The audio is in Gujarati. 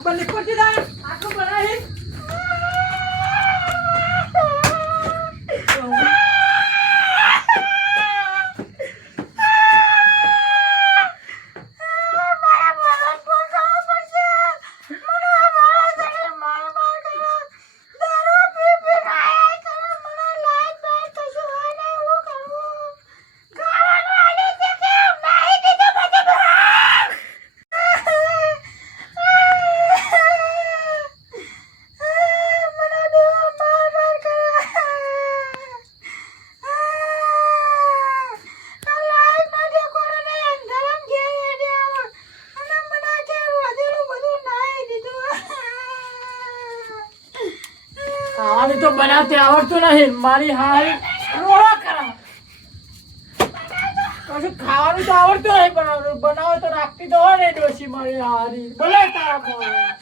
બને પડતી દા આખો બનાવી ખાવાનું તો બનાવતે આવડતું નહીં મારી હારી રોવા કરા કશું ખાવાનું તો આવડતું નહીં બનાવો તો રાખતી તો હોય ને ડોશી મારી હારી બોલે તારા